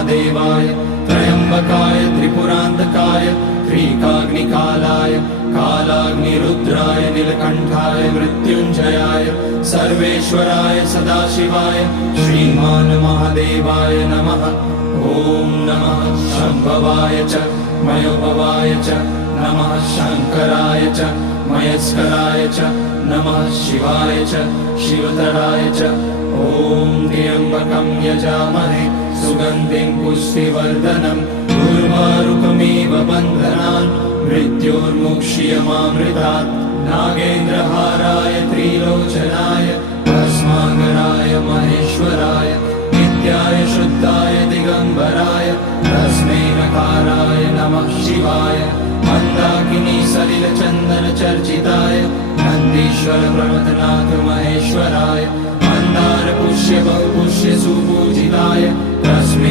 महादेवाय त्र्यंबकाय त्रिपुरांतकाय त्रिकाग्निकालाय कालाग्निरुद्राय नीलकंठाय मृत्युंजयाय सर्वेश्वराय सदाशिवाय श्रीमान महादेवाय नमः। ओम नमः शंभवाय च मयोभवाय च नमः शंकराय च मयस्कराय च नमः शिवाय च शिवतराय च। ओम त्र्यंबकं यजामहे सुगंधिं पुष्टिवर्धनम् उर्वारुकमिव बन्धनान् मृत्योर्मुक्ष्यमामृतात्। नागेन्द्रहाराय त्रिलोचनाय भस्मांगराय महेश्वराय नित्याय शुद्धाय दिगंबराय तस्मै नकाराय नमः शिवाय। मंदाकिनी सलिल चंदन चर्चिताय नंदीश्वर प्रमथनाथ महेश्वराय मंदार पुष्य बहुपुष्य सुपूजिताय